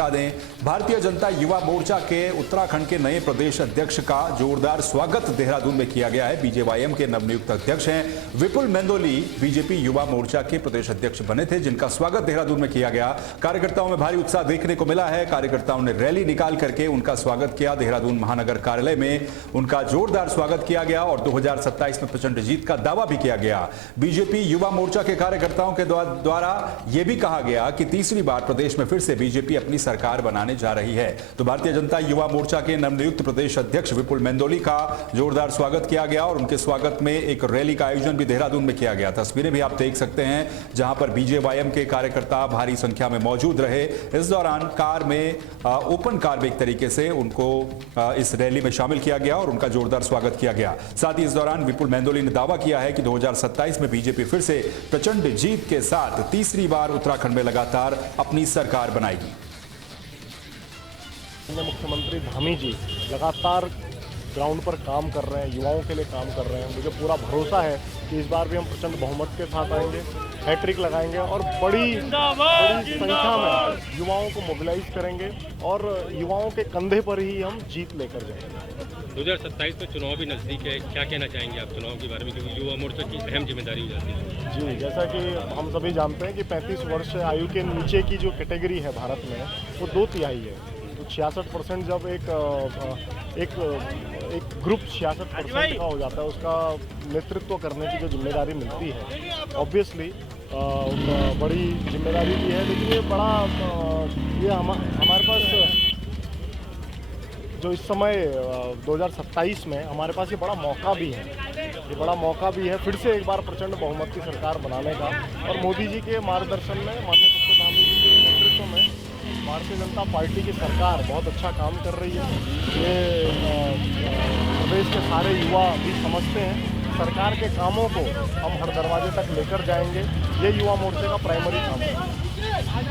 बता दें, भारतीय जनता युवा मोर्चा के उत्तराखंड के नए प्रदेश अध्यक्ष का जोरदार स्वागत देहरादून में किया गया है। बीजेवाईएम के नवनियुक्त अध्यक्ष हैं विपुल मेंदोली बीजेपी युवा मोर्चा के प्रदेश अध्यक्ष बने थे, जिनका स्वागत देहरादून में किया गया। कार्यकर्ताओं में भारी उत्साह देखने को मिला है। कार्यकर्ताओं ने रैली निकाल करके उनका स्वागत किया। देहरादून महानगर कार्यालय में उनका जोरदार स्वागत किया गया और 2027 में प्रचंड जीत का दावा भी किया गया। बीजेपी युवा मोर्चा के कार्यकर्ताओं के द्वारा यह भी कहा गया कि तीसरी बार प्रदेश में फिर से बीजेपी अपनी सरकार बनाने जा रही है। तो भारतीय जनता युवा मोर्चा के नवनियुक्त प्रदेश अध्यक्ष विपुल मेंदोली का जोरदार स्वागत किया गया और उनके स्वागत में एक रैली का आयोजन भी देहरादून में किया गया। तस्वीरें भी आप देख सकते हैं जहां पर बीजेवाईएम के कार्यकर्ता भारी संख्या में मौजूद रहे। इस दौरान कार में ओपन कार में एक तरीके से उनको इस रैली में शामिल किया गया और उनका जोरदार स्वागत किया गया। साथ ही इस दौरान विपुल मेंदोली ने दावा किया है कि 2027 में बीजेपी फिर से प्रचंड जीत के साथ तीसरी बार उत्तराखंड में लगातार अपनी सरकार बनाएगी। मुख्यमंत्री धामी जी लगातार ग्राउंड पर काम कर रहे हैं, युवाओं के लिए काम कर रहे हैं। मुझे पूरा भरोसा है कि इस बार भी हम प्रचंड बहुमत के साथ आएंगे, हैट्रिक लगाएंगे और बड़ी संख्या में युवाओं को मोबिलाइज करेंगे और युवाओं के कंधे पर ही हम जीत लेकर जाएंगे। 2027 में चुनाव भी नज़दीक है, क्या कहना चाहेंगे आप चुनाव के बारे में, क्योंकि युवा मोर्चा की अहम जिम्मेदारी हो जाती है? जी, जैसा कि हम सभी जानते हैं कि 35 वर्ष आयु के नीचे की जो कैटेगरी है भारत में वो 2/3 है। तो 66% जब एक ग्रुप 66% का हो जाता है, उसका नेतृत्व करने की जो जिम्मेदारी मिलती है, ऑब्वियसली बड़ी जिम्मेदारी भी है। लेकिन ये बड़ा ये हमारे पास जो इस समय 2027 में हमारे पास ये बड़ा मौका भी है, ये बड़ा मौका भी है फिर से एक बार प्रचंड बहुमत की सरकार बनाने का। और मोदी जी के मार्गदर्शन में, माननीय पुष्कर धामी जी के नेतृत्व में भारतीय जनता पार्टी की सरकार बहुत अच्छा काम कर रही है। ये प्रदेश के सारे युवा भी समझते हैं। सरकार के कामों को हम हर दरवाजे तक लेकर जाएंगे, ये युवा मोर्चे का प्राइमरी काम है।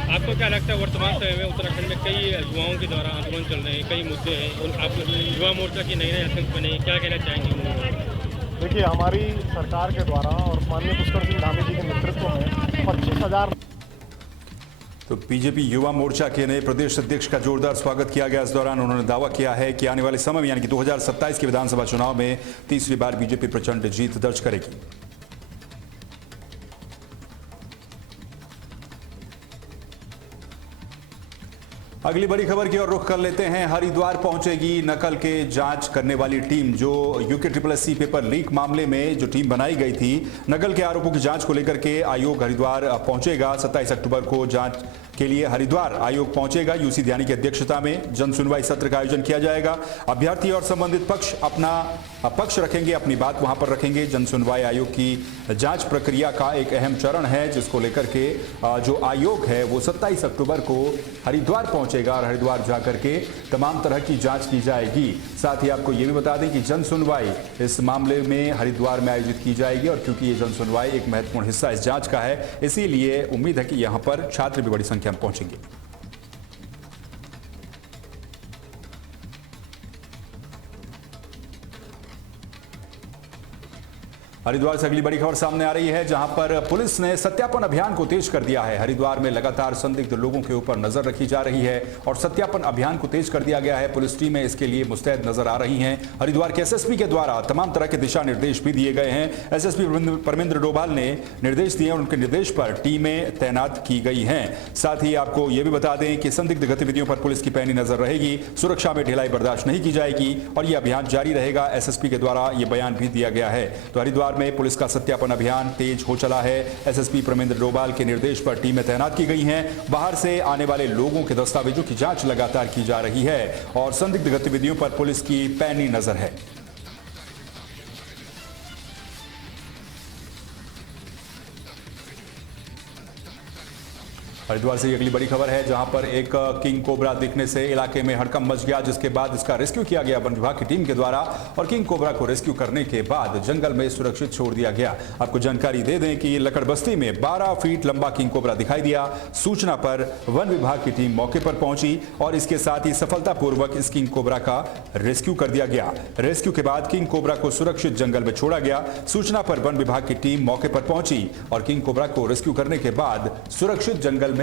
आपको क्या लगता है वर्तमान समय में उत्तराखंड में कई युवाओं के द्वारा आंदोलन चल रहे हैं, कई मुद्दे हैं, आप युवा मोर्चा की नई अध्यक्ष बने, क्या कहना चाहेंगे? देखिए, हमारी सरकार के द्वारा और माननीय पुष्कर सिंह धामी जी के नेतृत्व में 25,000 तो बीजेपी युवा मोर्चा के नए प्रदेश अध्यक्ष का जोरदार स्वागत किया गया। इस दौरान उन्होंने दावा किया है कि आने वाले समय में यानी कि 2027 के विधानसभा चुनाव में तीसरी बार बीजेपी प्रचंड जीत दर्ज करेगी। अगली बड़ी खबर की ओर रुख कर लेते हैं। हरिद्वार पहुंचेगी नकल के जांच करने वाली टीम। जो UKSSC पेपर लीक मामले में जो टीम बनाई गई थी, नकल के आरोपों की जांच को लेकर के आयोग हरिद्वार पहुंचेगा। 27 अक्टूबर को जांच के लिए हरिद्वार आयोग पहुंचेगा। यूसी ध्यानी की अध्यक्षता में जन सुनवाई सत्र का आयोजन किया जाएगा। अभ्यर्थी और संबंधित पक्ष अपना पक्ष रखेंगे, अपनी बात वहां पर रखेंगे। जन सुनवाई आयोग की जांच प्रक्रिया का एक अहम चरण है, जिसको लेकर के जो आयोग है वो 27 अक्टूबर को हरिद्वार पहुंचेगा और हरिद्वार जाकर के तमाम तरह की जांच की जाएगी। साथ ही आपको ये भी बता दें कि जन सुनवाई इस मामले में हरिद्वार में आयोजित की जाएगी और क्योंकि ये जन सुनवाई एक महत्वपूर्ण हिस्सा इस जांच का है, इसीलिए उम्मीद है कि यहां पर छात्र भी बड़ी संख्या में पहुंचेंगे। हरिद्वार से अगली बड़ी खबर सामने आ रही है, जहां पर पुलिस ने सत्यापन अभियान को तेज कर दिया है। हरिद्वार में लगातार संदिग्ध लोगों के ऊपर नजर रखी जा रही है और सत्यापन अभियान को तेज कर दिया गया है। पुलिस टीमें इसके लिए मुस्तैद नजर आ रही हैं। हरिद्वार के SSP के द्वारा तमाम तरह के दिशा निर्देश भी दिए गए हैं। SSP परमेंद्र डोभाल ने निर्देश दिए और उनके निर्देश पर टीमें तैनात की गई हैं। साथ ही आपको यह भी बता दें कि संदिग्ध गतिविधियों पर पुलिस की पैनी नजर रहेगी। सुरक्षा में ढिलाई बर्दाश्त नहीं की जाएगी और यह अभियान जारी रहेगा। SSP के द्वारा यह बयान भी दिया गया है। तो हरिद्वार में पुलिस का सत्यापन अभियान तेज हो चला है। SSP परमेंद्र डोभाल के निर्देश पर टीमें तैनात की गई हैं। बाहर से आने वाले लोगों के दस्तावेजों की जांच लगातार की जा रही है और संदिग्ध गतिविधियों पर पुलिस की पैनी नजर है। हरिद्वार से अगली बड़ी खबर है, जहां पर एक किंग कोबरा दिखने से इलाके में हड़कंप मच गया, जिसके बाद इसका रेस्क्यू किया गया वन विभाग की टीम के द्वारा और किंग कोबरा को रेस्क्यू करने के बाद जंगल में सुरक्षित छोड़ दिया गया। आपको जानकारी दे दें कि लकड़ बस्ती में 12 फीट लंबा किंग कोबरा दिखाई दिया। सूचना पर वन विभाग की टीम मौके पर पहुंची और इसके साथ ही सफलतापूर्वक इस किंग कोबरा का रेस्क्यू कर दिया गया। रेस्क्यू के बाद किंग कोबरा को सुरक्षित जंगल में छोड़ा गया। सूचना पर वन विभाग की टीम मौके पर पहुंची और किंग कोबरा को रेस्क्यू करने के बाद सुरक्षित जंगल में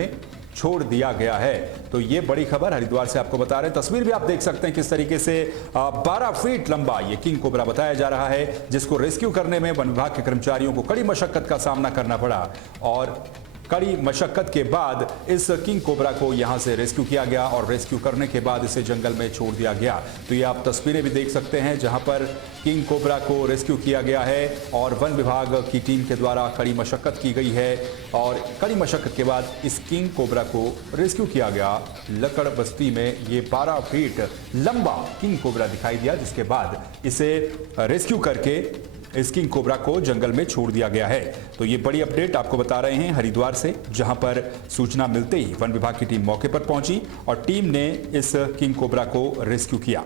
छोड़ दिया गया है। तो ये बड़ी खबर हरिद्वार से आपको बता रहे हैं। तस्वीर भी आप देख सकते हैं किस तरीके से 12 फीट लंबा ये किंग कोबरा बताया जा रहा है, जिसको रेस्क्यू करने में वन विभाग के कर्मचारियों को कड़ी मशक्कत का सामना करना पड़ा और कड़ी मशक्कत के बाद इस किंग कोबरा को यहां से रेस्क्यू किया गया और रेस्क्यू करने के बाद इसे जंगल में छोड़ दिया गया। तो ये आप तस्वीरें भी देख सकते हैं जहां पर किंग कोबरा को रेस्क्यू किया गया है और वन विभाग की टीम के द्वारा कड़ी मशक्कत की गई है और कड़ी मशक्कत के बाद इस किंग कोबरा को रेस्क्यू किया गया। लकड़ बस्ती में ये 12 फीट लंबा किंग कोबरा दिखाई दिया, जिसके बाद इसे रेस्क्यू करके इस किंग कोबरा को जंगल में छोड़ दिया गया है। तो ये बड़ी अपडेट आपको बता रहे हैं हरिद्वार से, जहां पर सूचना मिलते ही वन विभाग की टीम मौके पर पहुंची और टीम ने इस किंग कोबरा को रेस्क्यू किया।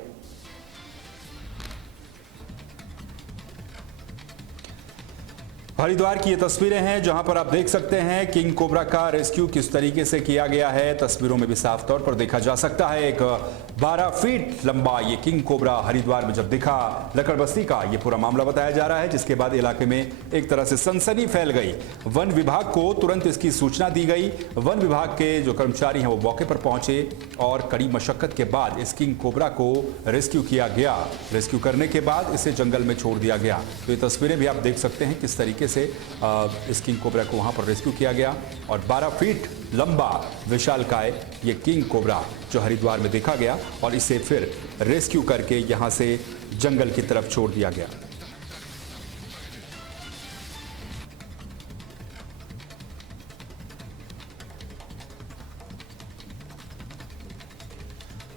हरिद्वार की ये तस्वीरें हैं जहां पर आप देख सकते हैं किंग कोबरा का रेस्क्यू किस तरीके से किया गया है। तस्वीरों में भी साफ तौर पर देखा जा सकता है एक 12 फीट लंबा ये किंग कोबरा हरिद्वार में जब दिखा। लकड़ बस्ती का ये पूरा मामला बताया जा रहा है, जिसके बाद इलाके में एक तरह से सनसनी फैल गई। वन विभाग को तुरंत इसकी सूचना दी गई। वन विभाग के जो कर्मचारी हैं वो मौके पर पहुंचे और कड़ी मशक्कत के बाद इस किंग कोबरा को रेस्क्यू किया गया। रेस्क्यू करने के बाद इसे जंगल में छोड़ दिया गया। तो ये तस्वीरें भी आप देख सकते हैं किस तरीके से इस किंग कोबरा को वहां पर रेस्क्यू किया गया और 12 फीट लंबा विशालकाय ये किंग कोबरा जो हरिद्वार में देखा गया और इसे फिर रेस्क्यू करके यहां से जंगल की तरफ छोड़ दिया गया।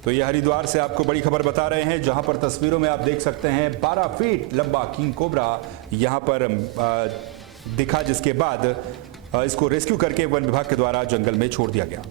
तो ये हरिद्वार से आपको बड़ी खबर बता रहे हैं, जहां पर तस्वीरों में आप देख सकते हैं 12 फीट लंबा किंग कोबरा यहां पर दिखा, जिसके बाद इसको रेस्क्यू करके वन विभाग के द्वारा जंगल में छोड़ दिया गया।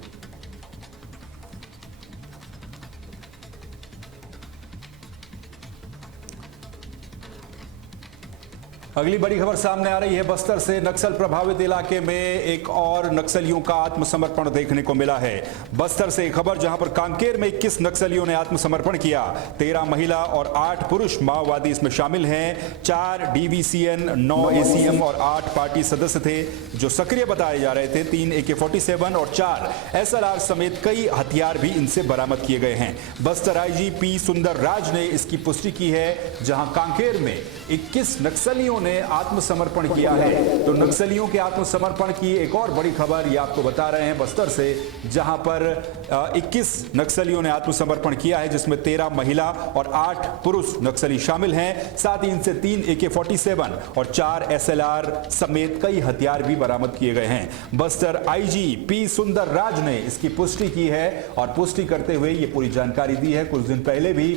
अगली बड़ी खबर सामने आ रही है बस्तर से। नक्सल प्रभावित इलाके में एक और नक्सलियों का आत्मसमर्पण देखने को मिला है। बस्तर से एक खबर जहां पर कांकेर में 21 नक्सलियों ने आत्मसमर्पण किया। 13 महिला और 8 पुरुष माओवादी इसमें शामिल हैं। 4 डीवीसीएन, 9 एसीएम और 8 पार्टी सदस्य थे जो सक्रिय बताए जा रहे थे। 3 AK-47 और 4 SLR समेत कई हथियार भी इनसे बरामद किए गए हैं। बस्तर आईजी पी सुंदर राज ने इसकी पुष्टि की है, जहां कांकेर में 21 नक्सलियों ने आत्मसमर्पण किया है। तो नक्सलियों के आत्मसमर्पण की एक और बड़ी खबर ये आपको बता रहे हैं बस्तर से, जहां पर 21 नक्सलियों ने आत्मसमर्पण किया है, जिसमें 13 महिला और 8 पुरुष नक्सली शामिल हैं। साथ ही इनसे 3 AK-47 और 4 SLR समेत कई हथियार भी बरामद किए गए हैं। बस्तर आईजी पी सुंदर राज ने इसकी पुष्टि की है और पुष्टि करते हुए ये पूरी जानकारी दी है। कुछ दिन पहले भी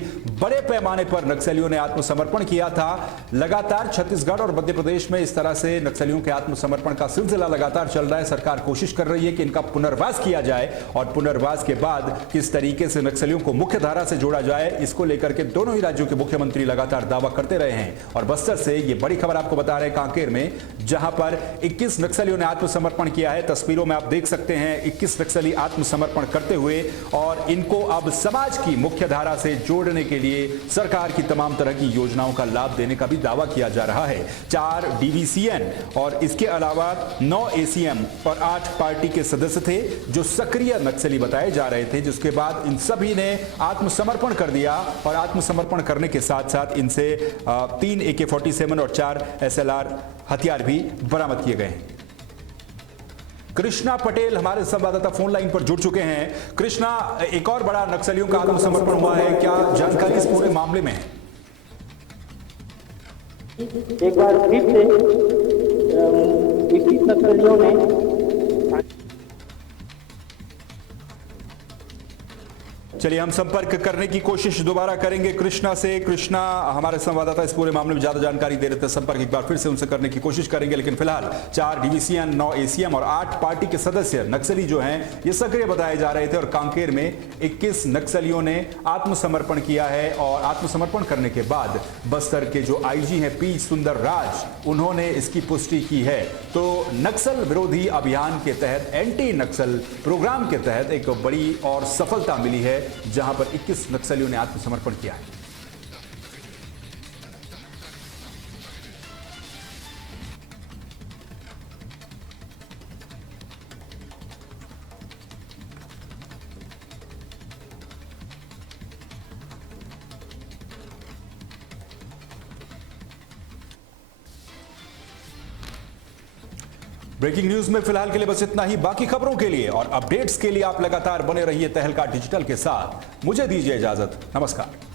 बड़े पैमाने पर नक्सलियों ने आत्मसमर्पण किया था। लगातार छत्तीसगढ़ और मध्य प्रदेश में इस तरह से नक्सलियों के आत्मसमर्पण का सिलसिला लगातार चल रहा है। सरकार कोशिश कर रही है कि इनका पुनर्वास किया जाए और पुनर्वास के बाद किस तरीके से नक्सलियों को मुख्य धारा से जोड़ा जाए, इसको लेकर के दोनों ही राज्यों के मुख्यमंत्री लगातार दावा करते रहे हैं। और बस्तर से ये बड़ी खबर आपको बता रहे हैं कांकेर में, जहां पर 21 नक्सलियों ने आत्मसमर्पण किया है। तस्वीरों में आप देख सकते हैं 21 नक्सली आत्मसमर्पण करते हुए, और इनको अब समाज की मुख्य धारा से जोड़ने के लिए सरकार की तमाम तरह की योजनाओं का लाभ देने का भी दावा किया जा रहा है। 4 डीवीसीएन और इसके अलावा 9 एसीएम और 8 पार्टी के सदस्य थे जो सक्रिय नक्सली बताए जा रहे थे, जिसके बाद इन सभी ने आत्मसमर्पण कर दिया और आत्मसमर्पण करने के साथ साथ इनसे 3 AK-47 और 4 SLR हथियार भी बरामद किए गए हैं। कृष्णा पटेल हमारे संवाददाता फोन लाइन पर जुड़ चुके हैं। कृष्णा, एक और बड़ा नक्सलियों का आत्मसमर्पण हुआ है, क्या जानकारी इस पूरे मामले में है? एक बार फिर से 21 नक्सलियों ने चलिए हम संपर्क करने की कोशिश दोबारा करेंगे कृष्णा से। कृष्णा हमारे संवाददाता इस पूरे मामले में ज्यादा जानकारी दे रहे थे। संपर्क एक बार फिर से उनसे करने की कोशिश करेंगे, लेकिन फिलहाल 4 डीवीसीएन, 9 एसीएम और 8 पार्टी के सदस्य नक्सली जो हैं ये सक्रिय बताए जा रहे थे। और कांकेर में 21 नक्सलियों ने आत्मसमर्पण किया है और आत्मसमर्पण करने के बाद बस्तर के जो आईजी हैं पी सुंदर राज, उन्होंने इसकी पुष्टि की है। तो नक्सल विरोधी अभियान के तहत, एंटी नक्सल प्रोग्राम के तहत एक बड़ी और सफलता मिली है, जहां पर 21 नक्सलियों ने आत्मसमर्पण किया है। ब्रेकिंग न्यूज में फिलहाल के लिए बस इतना ही। बाकी खबरों के लिए और अपडेट्स के लिए आप लगातार बने रहिए तहलका डिजिटल के साथ। मुझे दीजिए इजाजत। नमस्कार।